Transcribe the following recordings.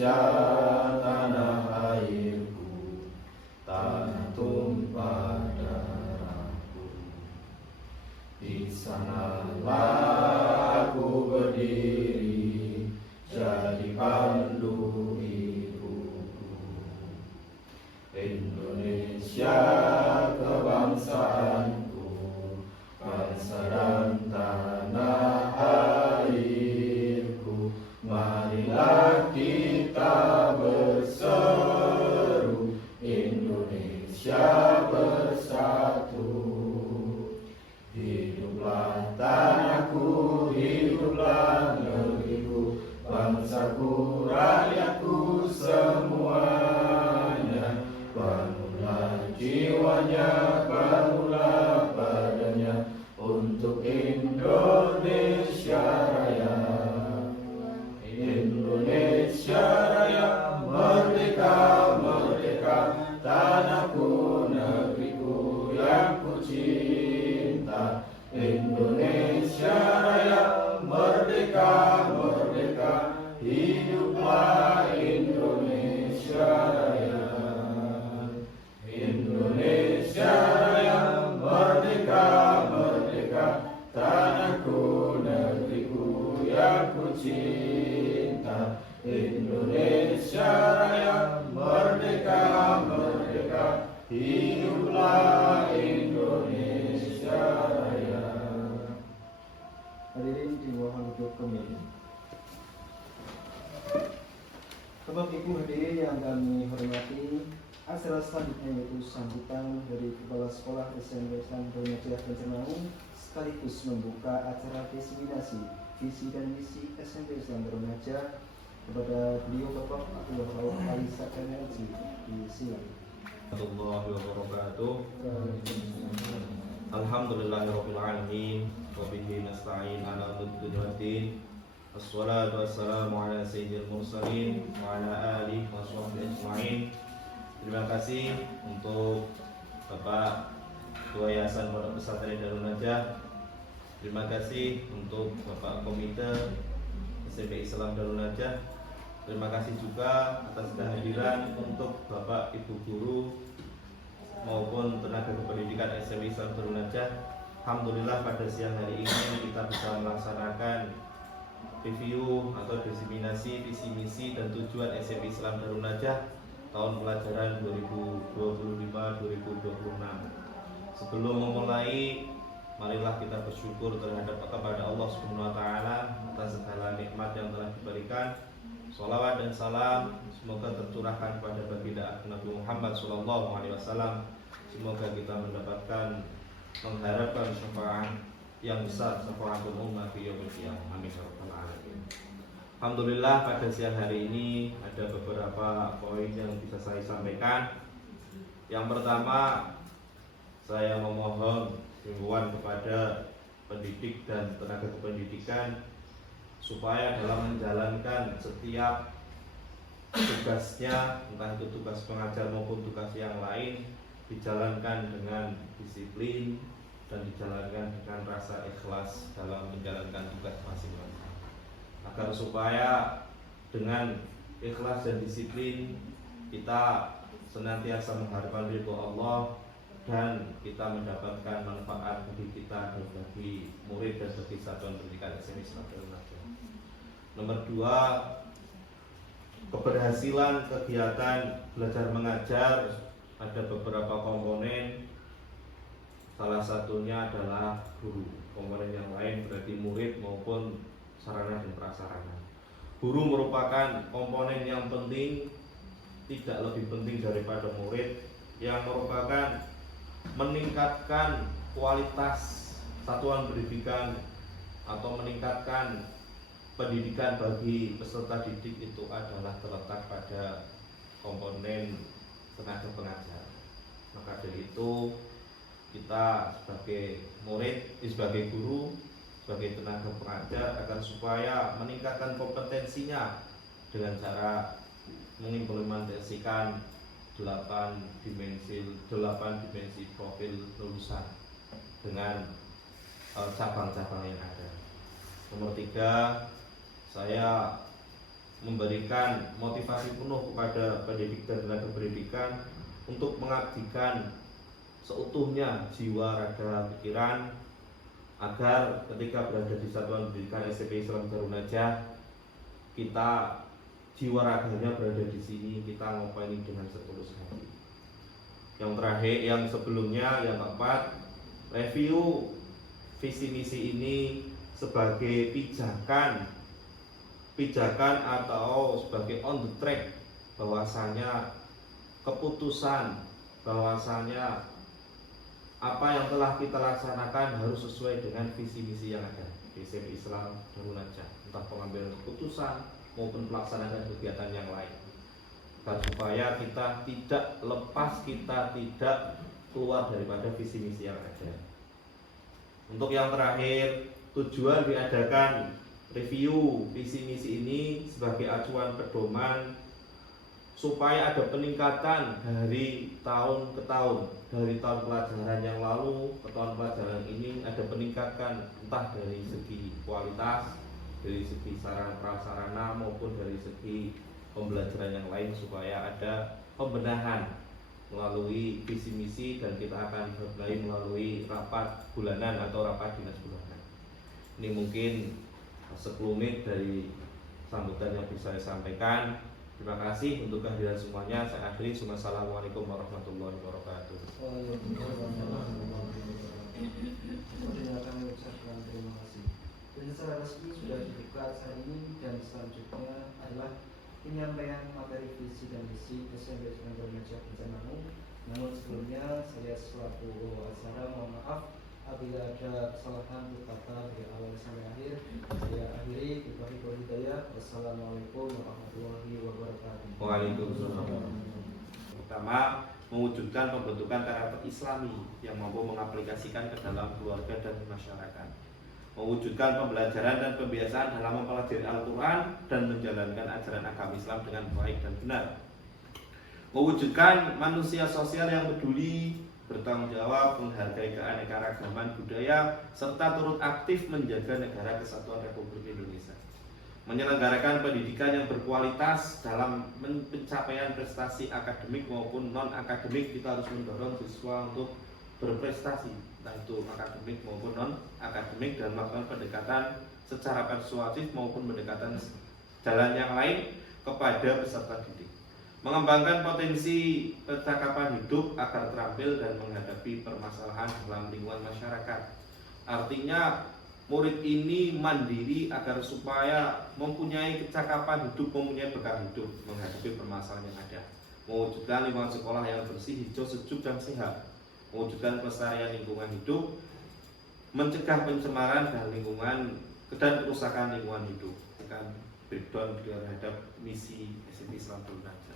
Indonesia tanah airku, tanah tumpah darahku. Di sanalah aku berdiri, jadi pandu ibuku. Indonesia kebangsaanku, bangsa dan tanah airku. Marilah kita berseru, Indonesia bersatu. Hiduplah tanahku, hiduplah negeriku, bangsaku, rakyatku semuanya. Bangunlah jiwanya, bangunlah badannya untuk Indonesia Raya. Indonesia Raya, merdeka, merdeka, tanahku, negeriku yang ku cinta. Indonesia Raya, merdeka, merdeka, hiduplah Indonesia Raya. Indonesia Raya, merdeka, merdeka, tanahku, negeriku yang ku cinta. Indonesia Raya, merdeka, merdeka, hiduplah Indonesia Raya. Hadirin dimohon untuk kembali. Bapak Ibu hadirin yang kami hormati, acara selanjutnya yaitu sambutan dari Kepala Sekolah SMP Islam Darunajah Banjarmangu sekaligus membuka acara diseminasi visi dan misi SMP Islam Darunajah kepada beliau Bapak Abdullah Rauf Ali Sakran LC. Silakan. Warahmatullahi wabarakatuh. Alhamdulillahirabbil alamin wa bihi nasta'in ala umuri dunya. Wassalatu wassalamu ala sayyidil mursalin wa ala alihi washabbihi ajmain. Terima kasih untuk Bapak Ketua Yayasan Pondok Pesantren Darun Najah. Terima kasih untuk Bapak Komite SMP Islam Darun Najah. Terima kasih juga atas kehadiran untuk Bapak Ibu Guru maupun tenaga kependidikan SMP Islam Darun Najah. Alhamdulillah pada siang hari ini kita bisa melaksanakan review atau diseminasi visi misi dan tujuan SMP Islam Darun Najah tahun pelajaran 2025-2026. Sebelum memulai, marilah kita bersyukur terhadap kepada Allah Subhanahu wa taala atas segala nikmat yang telah diberikan. Shalawat dan salam semoga tercurahkan kepada baginda Nabi Muhammad SAW. Semoga kita mendapatkan mengharapkan syafaat yang besar, syafaatul ummah fi yaumil qiyamah. Amin ya rabbal alamin. Alhamdulillah pada siang hari ini ada beberapa poin yang bisa saya sampaikan. Yang pertama, saya memohon himbauan kepada pendidik dan tenaga kependidikan supaya dalam menjalankan setiap tugasnya, entah itu tugas pengajar maupun tugas yang lain, dijalankan dengan disiplin dan dijalankan dengan rasa ikhlas dalam menjalankan tugas masing-masing, agar supaya dengan ikhlas dan disiplin kita senantiasa mengharapkan ridho Allah dan kita mendapatkan manfaat bagi kita dan bagi murid dan bagi satuan pendidikan SMP Islam Darun Najah. Nomor 2, keberhasilan kegiatan belajar mengajar ada beberapa komponen. Salah satunya adalah guru. Komponen yang lain berarti murid maupun sarana dan prasarana. Guru merupakan komponen yang penting, tidak lebih penting daripada murid, yang merupakan meningkatkan kualitas satuan pendidikan atau meningkatkan pendidikan bagi peserta didik itu adalah terletak pada komponen tenaga pengajar. Maka dari itu kita sebagai murid, sebagai guru, sebagai tenaga pengajar agar supaya meningkatkan kompetensinya dengan cara mengimplementasikan 8 dimensi profil lulusan dengan cabang-cabang yang ada. Nomor 3, saya memberikan motivasi penuh kepada pendidik dan tenaga pendidikan untuk mengabdikan seutuhnya jiwa, raga, pikiran agar ketika berada di satuan pendidikan SMP Islam Darun Najah kita jiwa raganya berada di sini, kita ngapain dengan setulus hati. Yang terakhir, yang sebelumnya, yang keempat, review visi misi ini sebagai pijakan atau sebagai on the track, bahwasanya keputusan bahwasanya apa yang telah kita laksanakan harus sesuai dengan visi misi yang ada di SMP Islam Darun Najah, entah pengambilan keputusan maupun pelaksanaan kegiatan yang lain, agar supaya kita tidak lepas, kita tidak keluar daripada visi misi yang ada. Untuk yang terakhir, tujuan diadakan review visi misi ini sebagai acuan pedoman supaya ada peningkatan dari tahun ke tahun, dari tahun pelajaran yang lalu ke tahun pelajaran ini ada peningkatan, entah dari segi kualitas, dari segi sarana prasarana maupun dari segi pembelajaran yang lain, supaya ada pembenahan melalui visi misi, dan kita akan mulai melalui rapat bulanan atau rapat dinas bulanan. Ini mungkin sekelumit dari sambutan yang bisa saya sampaikan. Terima kasih untuk kehadiran semuanya. Saya akhiri. Wassalamualaikum warahmatullahi wabarakatuh. Kami ucapkan terima kasih. Dan secara resmi sudah dibuka acara ini, dan selanjutnya adalah penyampaian materi visi dan misi SMP Islam Darun Najah Banjarmangu. Namun sebelumnya saya selaku acara mohon maaf apabila ada kesalahan kata dari awal sampai akhir. Saya akhiri. Billahi hidayah. Wassalamualaikum warahmatullahi wabarakatuh. Waalaikumsalam. Pertama, mewujudkan pembentukan karakter Islami yang mampu mengaplikasikan ke dalam keluarga dan masyarakat. Mewujudkan pembelajaran dan pembiasaan dalam mempelajari Al-Quran dan menjalankan ajaran agama Islam dengan baik dan benar. Mewujudkan manusia sosial yang peduli, bertanggung jawab, menghargai keanekaragaman budaya, serta turut aktif menjaga negara kesatuan Republik Indonesia. Menyelenggarakan pendidikan yang berkualitas dalam pencapaian prestasi akademik maupun non-akademik. Kita harus mendorong siswa untuk berprestasi, entah itu akademik maupun non-akademik, dan melakukan pendekatan secara persuasif maupun pendekatan jalan yang lain kepada peserta didik. Mengembangkan potensi percakapan hidup agar terampil dan menghadapi permasalahan dalam lingkungan masyarakat. Artinya murid ini mandiri agar supaya mempunyai kecakapan hidup, mempunyai bekal hidup menghadapi permasalahan yang ada. Mewujudkan lingkungan sekolah yang bersih, hijau, sejuk, dan sehat. Mewujudkan pelestarian lingkungan hidup, mencegah pencemaran dan lingkungan dan kerusakan lingkungan hidup. Akan breakdown terhadap misi SMP Islam Darun Najah.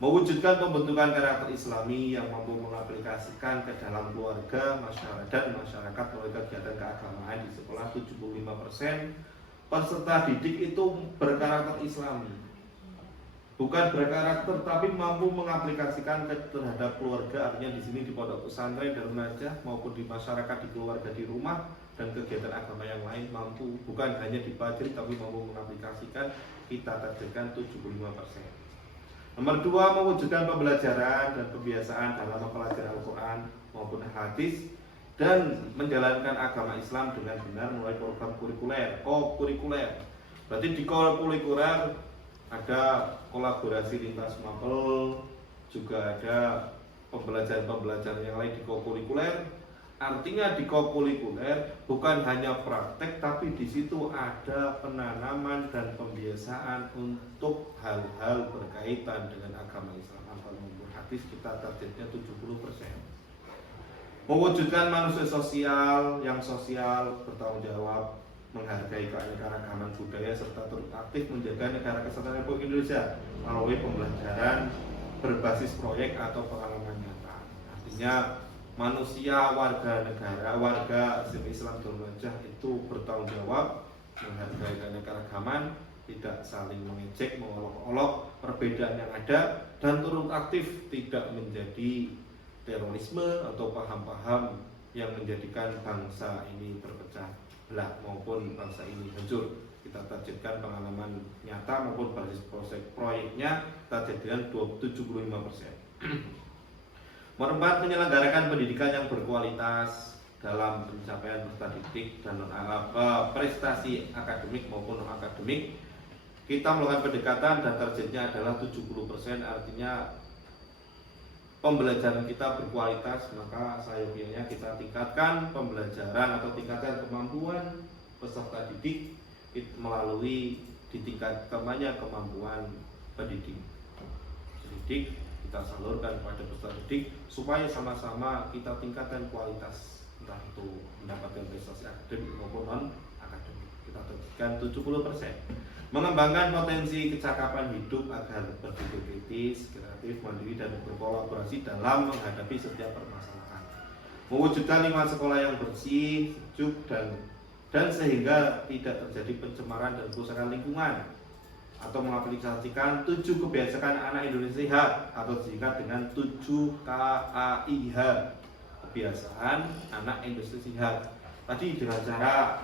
Mewujudkan pembentukan karakter Islami yang mampu mengaplikasikan ke dalam keluarga, masyarakat, dan masyarakat melalui kegiatan keagamaan di sekolah. 75% peserta didik itu berkarakter Islami, bukan berkarakter tapi mampu mengaplikasikan terhadap keluarga. Artinya di sini di pondok pesantren Darun Najah maupun di masyarakat, di keluarga, di rumah, dan kegiatan agama yang lain mampu bukan hanya dipelajari tapi mampu mengaplikasikan. Kita targetkan 75%. Nomor 2, mewujudkan pembelajaran dan kebiasaan dalam mempelajari Al-Quran maupun hadis dan menjalankan agama Islam dengan benar melalui program kurikuler, co-kurikuler. Berarti di co-kurikuler ada kolaborasi lintas mapel, juga ada pembelajaran-pembelajaran yang lain di co-kurikuler. Artinya di co-kurikuler bukan hanya praktek, tapi di situ ada penanaman dan pembiasaan untuk hal-hal berkaitan dengan agama Islam. Maupun hadis kita targetnya 70%. Mewujudkan manusia sosial yang sosial, bertanggung jawab, menghargai keanekaragaman budaya, serta turut aktif menjaga negara kesatuan Republik Indonesia melalui pembelajaran berbasis proyek atau pengalaman nyata. Artinya manusia, warga negara, warga SMP Islam Darun Najah itu bertanggung jawab, menghargai keanekaragaman, tidak saling mengejek, mengolok-olok perbedaan yang ada, dan turut aktif tidak menjadi terorisme atau paham-paham yang menjadikan bangsa ini berpecah belah maupun bangsa ini hancur. Kita targetkan pengalaman nyata maupun basis proyeknya targetkan 75%. Nomor 4, menyelenggarakan pendidikan yang berkualitas dalam pencapaian peserta didik dan prestasi akademik maupun non akademik. Kita melakukan pendekatan dan targetnya adalah 70%, artinya pembelajaran kita berkualitas, maka seyogianya kita tingkatkan pembelajaran atau tingkatkan kemampuan peserta didik melalui ditingkatkannya kemampuan pendidik. Kita salurkan pada peserta didik supaya sama-sama kita tingkatkan kualitas, entah itu mendapatkan prestasi akademik maupun non akademik. Kita targetkan 70%. Mengembangkan potensi kecakapan hidup agar berpikir kritis, kreatif, mandiri, dan berkolaborasi dalam menghadapi setiap permasalahan. Mewujudkan lingkungan sekolah yang bersih, sejuk, dan sehingga tidak terjadi pencemaran dan kerusakan lingkungan, atau mengaplikasikan 7 kebiasaan anak Indonesia sehat atau disingkat dengan 7 KAIH, kebiasaan anak Indonesia sehat. Tadi dengan cara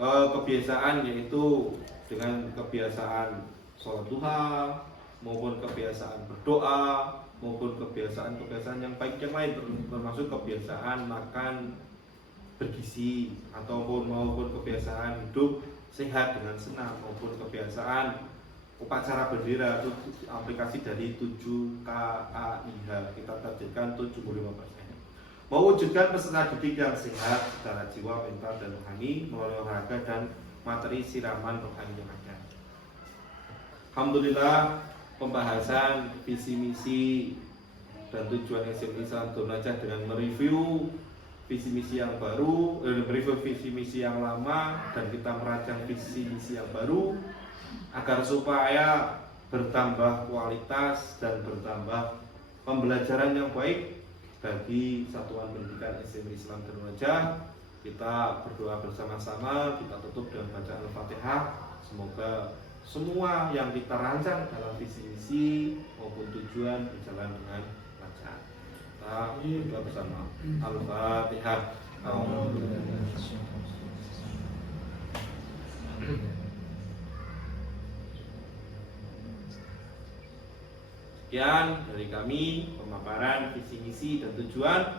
kebiasaan, yaitu dengan kebiasaan sholat duha maupun kebiasaan berdoa maupun kebiasaan yang baik yang lain, termasuk kebiasaan makan bergizi maupun kebiasaan hidup sehat dengan senam maupun kebiasaan upacara bendera. Itu aplikasi dari 7 KAIH. Kita targetkan 75%. Mewujudkan peserta didik yang sehat secara jiwa, mental, dan rohani melalui olahraga dan materi siraman rohani yang ada. Alhamdulillah, pembahasan visi misi dan tujuan SMA Islam Donajah dengan mereview visi misi yang baru, mereview visi misi yang lama, dan kita merancang visi misi yang baru agar supaya bertambah kualitas dan bertambah pembelajaran yang baik bagi Satuan Pendidikan SMA Islam Donajah. Kita berdoa bersama-sama, kita tutup dengan bacaan Al-Fatihah. Semoga semua yang kita rancang dalam visi misi maupun tujuan berjalan dengan lancar. Kita berdoa bersama. Al-Fatihah. Sekian dari kami pemaparan visi misi dan tujuan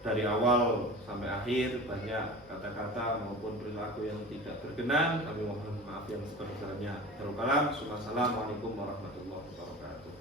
dari awal sampai akhir. Banyak kata-kata maupun perilaku yang tidak berkenan, kami mohon maaf yang sebesar-besarnya. Assalamualaikum warahmatullahi wabarakatuh.